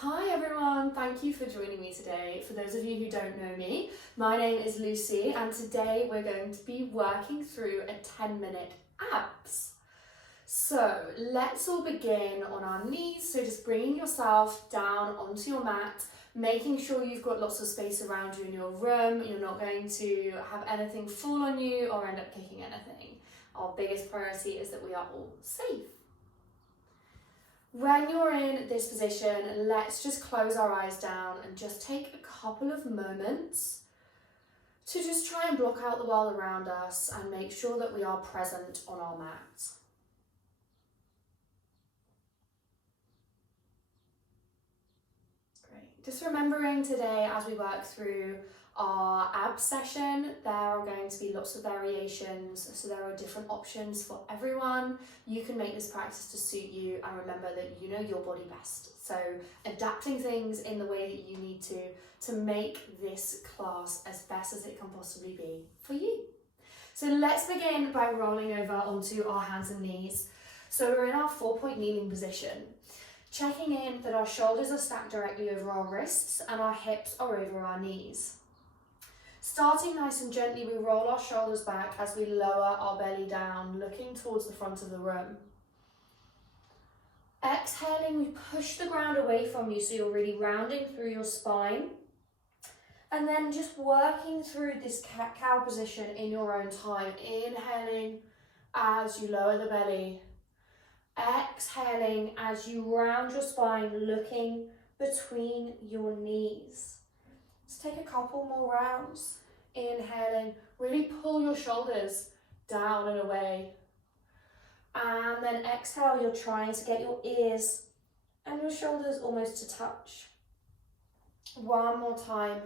Hi everyone, thank you for joining me today. For those of you who don't know me, my name is Lucy and today we're going to be working through a 10-minute abs. So let's all begin on our knees, so just bringing yourself down onto your mat, making sure you've got lots of space around you in your room, you're not going to have anything fall on you or end up kicking anything. Our biggest priority is that we are all safe. When you're in this position, let's just close our eyes down and just take a couple of moments to just try and block out the world around us and make sure that we are present on our mat. Great. Just remembering today as we work through our abs session, there are going to be lots of variations, so there are different options for everyone. You can make this practice to suit you and remember that you know your body best. So adapting things in the way that you need to make this class as best as it can possibly be for you. So let's begin by rolling over onto our hands and knees. So we're in our 4-point kneeling position. Checking in that our shoulders are stacked directly over our wrists and our hips are over our knees. Starting nice and gently, we roll our shoulders back as we lower our belly down, looking towards the front of the room. Exhaling, we push the ground away from you, so you're really rounding through your spine. And then just working through this cat-cow position in your own time. Inhaling as you lower the belly. Exhaling as you round your spine, looking between your knees. Let's take a couple more rounds. Inhaling, really pull your shoulders down and away. And then exhale, you're trying to get your ears and your shoulders almost to touch. One more time.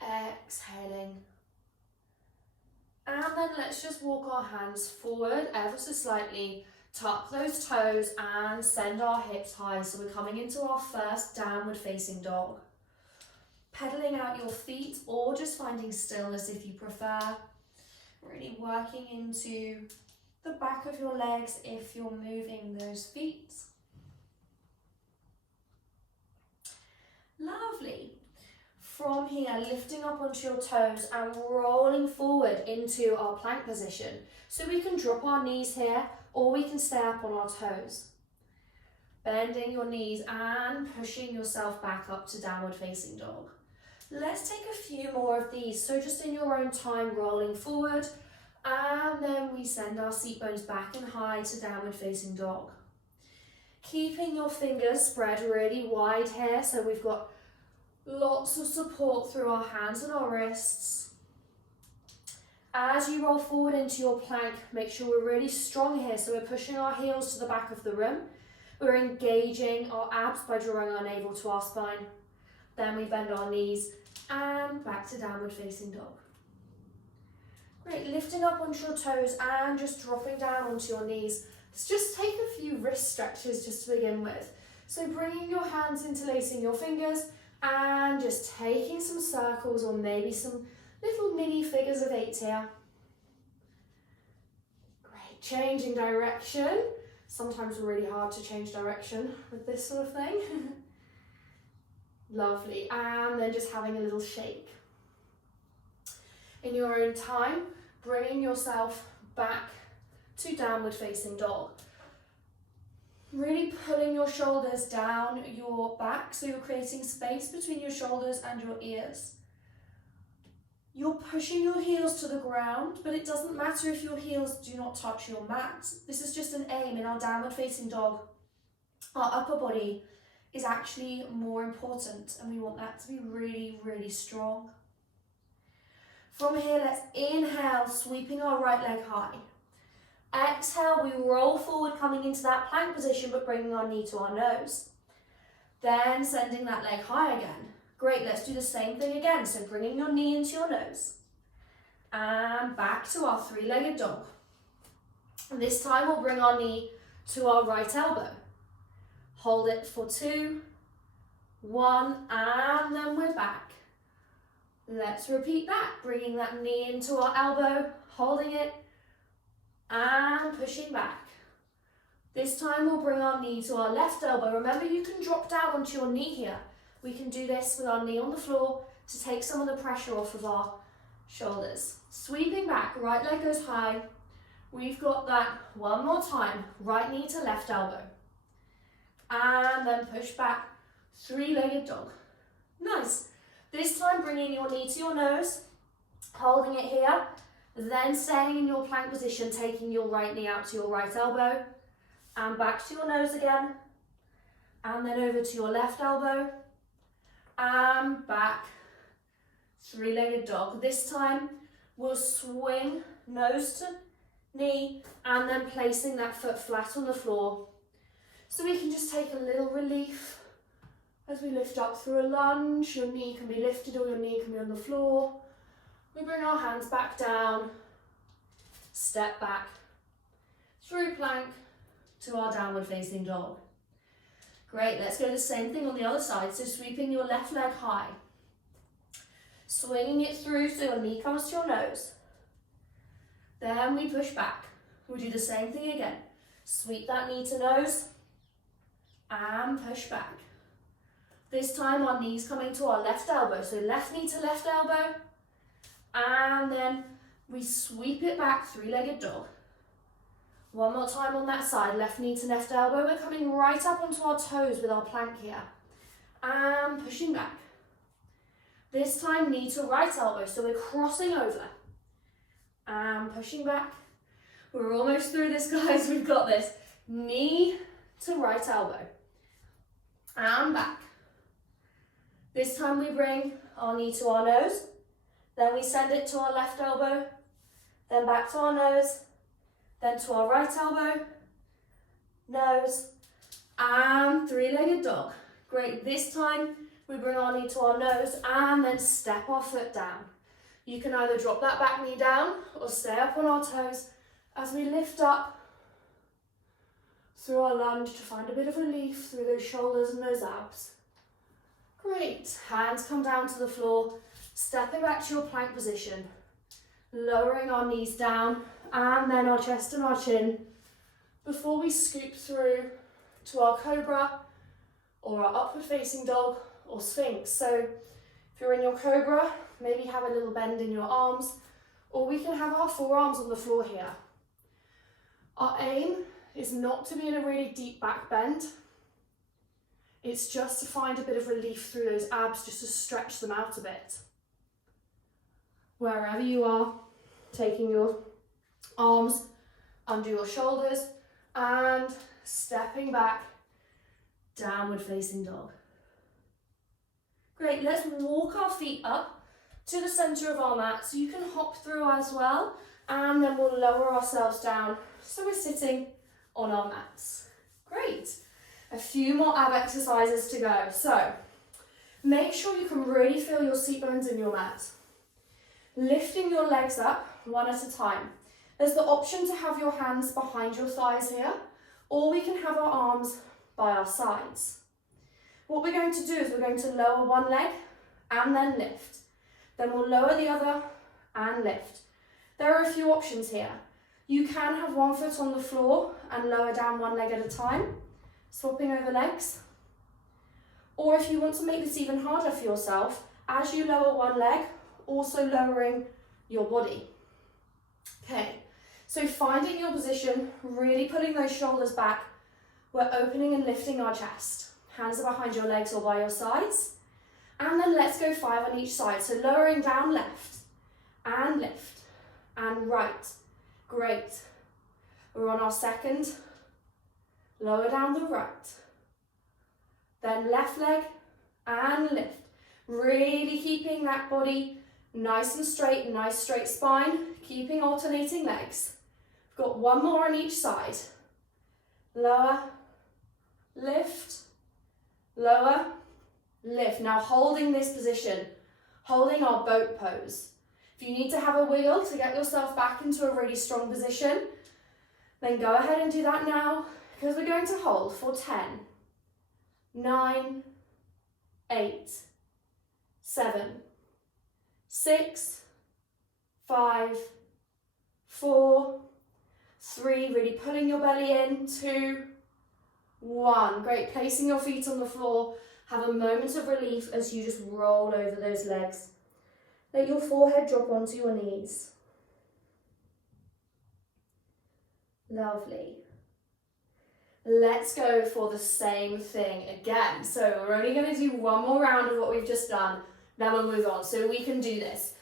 Exhaling. And then let's just walk our hands forward ever so slightly. Tuck those toes and send our hips high. So we're coming into our first downward facing dog. Pedaling out your feet or just finding stillness if you prefer. Really working into the back of your legs if you're moving those feet. Lovely. From here, lifting up onto your toes and rolling forward into our plank position. So we can drop our knees here or we can stay up on our toes. Bending your knees and pushing yourself back up to downward facing dog. Let's take a few more of these. So just in your own time, rolling forward, and then we send our seat bones back and high to downward facing dog. Keeping your fingers spread really wide here, so we've got lots of support through our hands and our wrists. As you roll forward into your plank, make sure we're really strong here, so we're pushing our heels to the back of the room. We're engaging our abs by drawing our navel to our spine. Then we bend our knees and back to downward facing dog. Great, lifting up onto your toes and just dropping down onto your knees. Let's just take a few wrist stretches just to begin with. So bringing your hands, interlacing your fingers and just taking some circles or maybe some little mini figures of 8 here. Great, changing direction. Sometimes it's really hard to change direction with this sort of thing. Lovely, and then just having a little shake. In your own time, bringing yourself back to downward facing dog. Really pulling your shoulders down your back, so you're creating space between your shoulders and your ears. You're pushing your heels to the ground, but it doesn't matter if your heels do not touch your mat. This is just an aim. In our downward facing dog, our upper body is actually more important, and we want that to be really, really strong. From here, let's inhale, sweeping our right leg high. Exhale, we roll forward, coming into that plank position, but bringing our knee to our nose. Then sending that leg high again. Great, let's do the same thing again. So bringing your knee into your nose. And back to our 3-legged dog. And this time we'll bring our knee to our right elbow. Hold it for 2, 1, and then we're back. Let's repeat that, bringing that knee into our elbow, holding it, and pushing back. This time we'll bring our knee to our left elbow. Remember, you can drop down onto your knee here. We can do this with our knee on the floor to take some of the pressure off of our shoulders. Sweeping back, right leg goes high. We've got that one more time. Right knee to left elbow. And then push back, three-legged dog. Nice. This time bringing your knee to your nose, holding it here, then staying in your plank position, taking your right knee out to your right elbow, and back to your nose again, and then over to your left elbow, and back, three-legged dog. This time we'll swing nose to knee, and then placing that foot flat on the floor. So we can just take a little relief as we lift up through a lunge. Your knee can be lifted or your knee can be on the floor. We bring our hands back down, step back, through plank to our downward facing dog. Great, let's go the same thing on the other side. So sweeping your left leg high, swinging it through so your knee comes to your nose. Then we push back. We'll do the same thing again. Sweep that knee to nose and push back. This time our knees coming to our left elbow. So left knee to left elbow. And then we sweep it back, three-legged dog. One more time on that side, left knee to left elbow. We're coming right up onto our toes with our plank here. And pushing back. This time knee to right elbow, so we're crossing over. And pushing back. We're almost through this, guys, we've got this. Knee to right elbow. And back. This time we bring our knee to our nose. Then we send it to our left elbow, then back to our nose, then to our right elbow, nose, and three-legged dog. Great, this time we bring our knee to our nose and then step our foot down. You can either drop that back knee down or stay up on our toes as we lift up through our lunge to find a bit of relief through those shoulders and those abs. Great, hands come down to the floor. Stepping back to your plank position, lowering our knees down and then our chest and our chin before we scoop through to our cobra or our upward facing dog or sphinx. So if you're in your cobra, maybe have a little bend in your arms, or we can have our forearms on the floor here. Our aim is not to be in a really deep back bend. It's just to find a bit of relief through those abs, just to stretch them out a bit. Wherever you are, taking your arms under your shoulders and stepping back, downward facing dog. Great, let's walk our feet up to the center of our mat so you can hop through as well, and then we'll lower ourselves down so we're sitting on our mats. Great, a few more ab exercises to go. So make sure you can really feel your seat bones in your mat. Lifting your legs up one at a time. There's the option to have your hands behind your thighs here, or we can have our arms by our sides. What we're going to do is we're going to lower one leg and then lift. Then we'll lower the other and lift. There are a few options here. You can have one foot on the floor and lower down one leg at a time, swapping over legs. Or if you want to make this even harder for yourself, as you lower one leg, also lowering your body. Okay, so finding your position, really pulling those shoulders back. We're opening and lifting our chest. Hands are behind your legs or by your sides. And then let's go 5 on each side. So lowering down left and lift and right. Great. We're on our second. Lower down the right. Then left leg and lift. Really keeping that body nice and straight, nice straight spine, keeping alternating legs. We've got one more on each side. Lower, lift, lower, lift. Now holding this position, holding our boat pose. If you need to have a wiggle to get yourself back into a really strong position, then go ahead and do that now, because we're going to hold for 10, 9, 8, 7, 6, 5, 4, 3, really pulling your belly in, 2, 1. Great, placing your feet on the floor. Have a moment of relief as you just roll over those legs. Let your forehead drop onto your knees. Lovely. Let's go for the same thing again. So we're only going to do one more round of what we've just done, then we'll move on. So we can do this.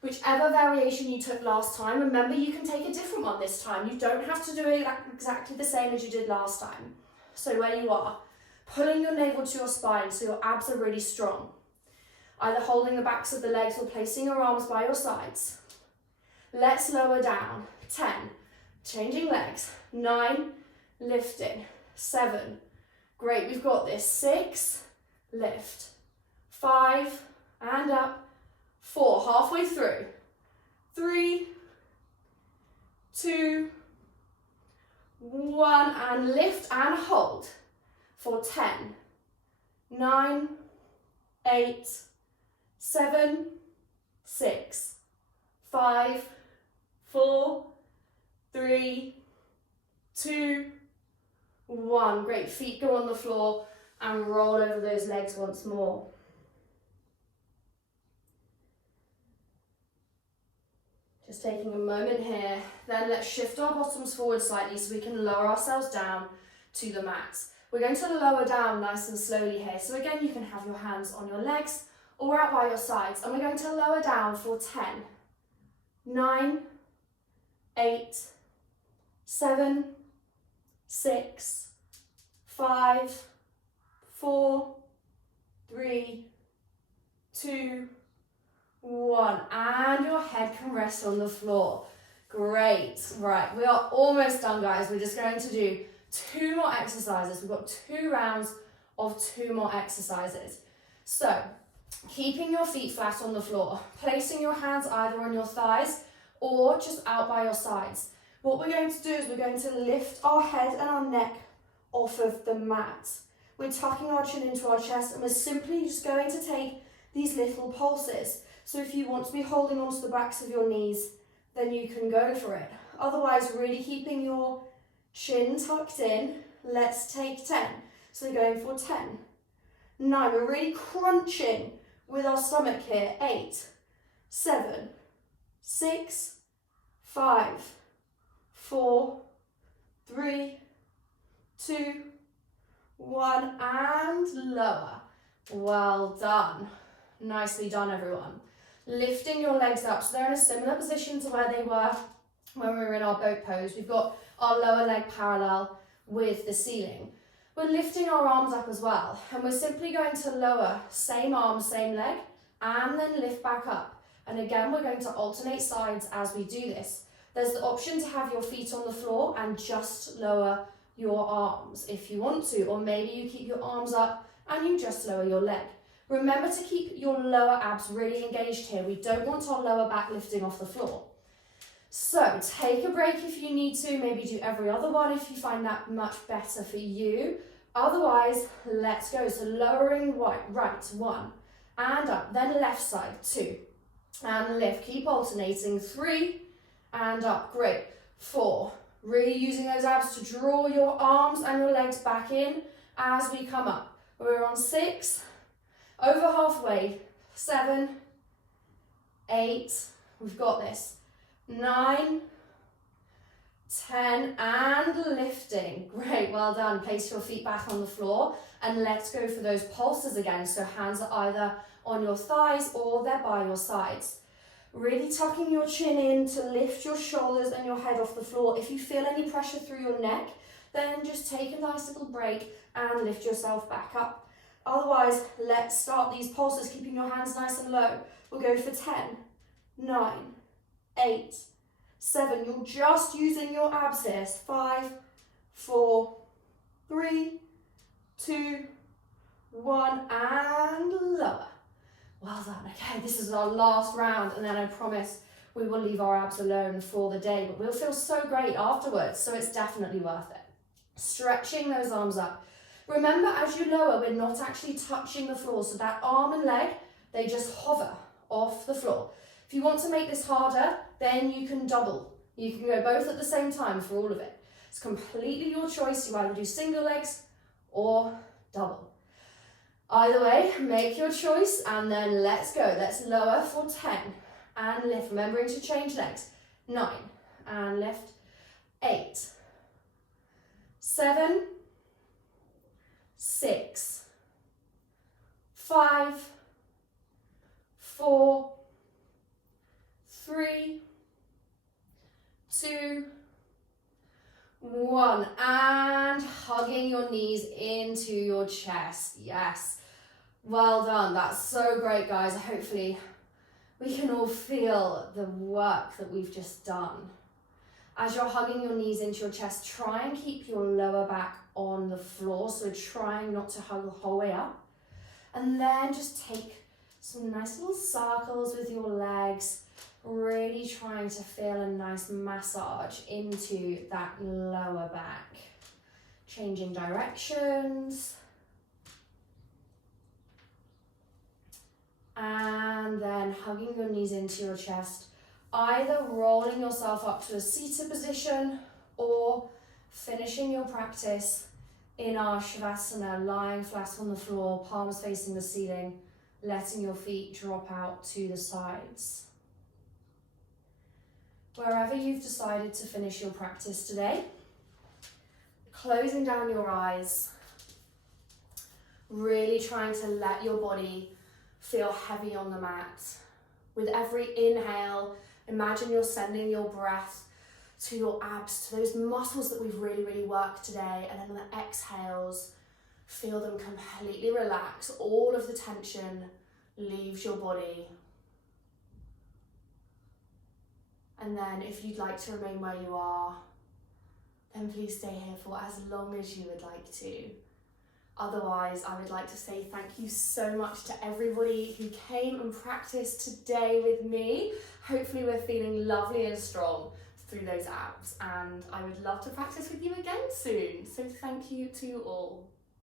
Whichever variation you took last time, remember you can take a different one this time. You don't have to do it exactly the same as you did last time. So where you are, pulling your navel to your spine so your abs are really strong. Either holding the backs of the legs or placing your arms by your sides. Let's lower down. 10, changing legs. 9, lifting. 7, great, we've got this. 6, lift. 5, and up. 4, halfway through. 3, 2, 1, and lift and hold for 10, 9, 8, 7, 6, 5, 4, 3, 2, 1. Great, feet go on the floor and roll over those legs once more. Just taking a moment here, then let's shift our bottoms forward slightly so we can lower ourselves down to the mat. We're going to lower down nice and slowly here. So again, you can have your hands on your legs or out by your sides. And we're going to lower down for 10, 9, 8, 7, 6, 5, 4, 3, 2, 1, and your head can rest on the floor. Great. Right, we are almost done, guys. We're just going to do 2 more exercises. We've got 2 rounds of 2 more exercises. So, keeping your feet flat on the floor, placing your hands either on your thighs or just out by your sides. What we're going to do is we're going to lift our head and our neck off of the mat. We're tucking our chin into our chest and we're simply just going to take these little pulses. So if you want to be holding onto the backs of your knees, then you can go for it. Otherwise, really keeping your chin tucked in. Let's take 10. So we're going for 10. 9, we're really crunching with our stomach here. 8, 7, 6, 5, 4, 3, 2, 1, and lower. Well done. Nicely done, everyone. Lifting your legs up so they're in a similar position to where they were when we were in our boat pose. We've got our lower leg parallel with the ceiling. We're lifting our arms up as well, and we're simply going to lower, same arm, same leg, and then lift back up. And again, we're going to alternate sides as we do this. There's the option to have your feet on the floor and just lower your arms if you want to, or maybe you keep your arms up and you just lower your leg. Remember to keep your lower abs really engaged here. We don't want our lower back lifting off the floor. So take a break if you need to, maybe do every other one if you find that much better for you. Otherwise, let's go. So lowering right, 1, and up, then left side, 2, and lift. Keep alternating, 3, and up, great, 4. Really using those abs to draw your arms and your legs back in as we come up. We're on 6, over halfway, 7, 8, we've got this, 9, 10, and lifting. Great, well done. Place your feet back on the floor and let's go for those pulses again. So hands are either on your thighs or they're by your sides. Really tucking your chin in to lift your shoulders and your head off the floor. If you feel any pressure through your neck, then just take a nice little break and lift yourself back up. Otherwise, let's start these pulses, keeping your hands nice and low. We'll go for 10, 9, 8, 7. You're just using your abs here. 5, 4, 3, 2, 1, and lower. Well done. Okay, this is our last round, and then I promise we will leave our abs alone for the day, but we'll feel so great afterwards, so it's definitely worth it. Stretching those arms up. Remember, as you lower, we're not actually touching the floor, so that arm and leg, they just hover off the floor. If you want to make this harder, then you can double. You can go both at the same time for all of it. It's completely your choice. You either do single legs or double. Either way, make your choice and then let's go. Let's lower for 10 and lift, remembering to change legs. 9 and lift. 8, 7, 6, 5, 4, 3, 2, 1, and hugging your knees into your chest. Yes, well done. That's so great, guys. Hopefully we can all feel the work that we've just done. As you're hugging your knees into your chest, try and keep your lower back on the floor, so trying not to hug the whole way up. And then just take some nice little circles with your legs, really trying to feel a nice massage into that lower back. Changing directions. And then hugging your knees into your chest, either rolling yourself up to a seated position or finishing your practice in our Shavasana, lying flat on the floor, palms facing the ceiling, letting your feet drop out to the sides. Wherever you've decided to finish your practice today, closing down your eyes, really trying to let your body feel heavy on the mat. With every inhale, imagine you're sending your breath to your abs, to those muscles that we've really worked today, and then on the exhales, feel them completely relax. All of the tension leaves your body. And then if you'd like to remain where you are, then please stay here for as long as you would like to. Otherwise, I would like to say thank you so much to everybody who came and practiced today with me. Hopefully we're feeling lovely and strong through those abs, and I would love to practice with you again soon. So thank you to you all.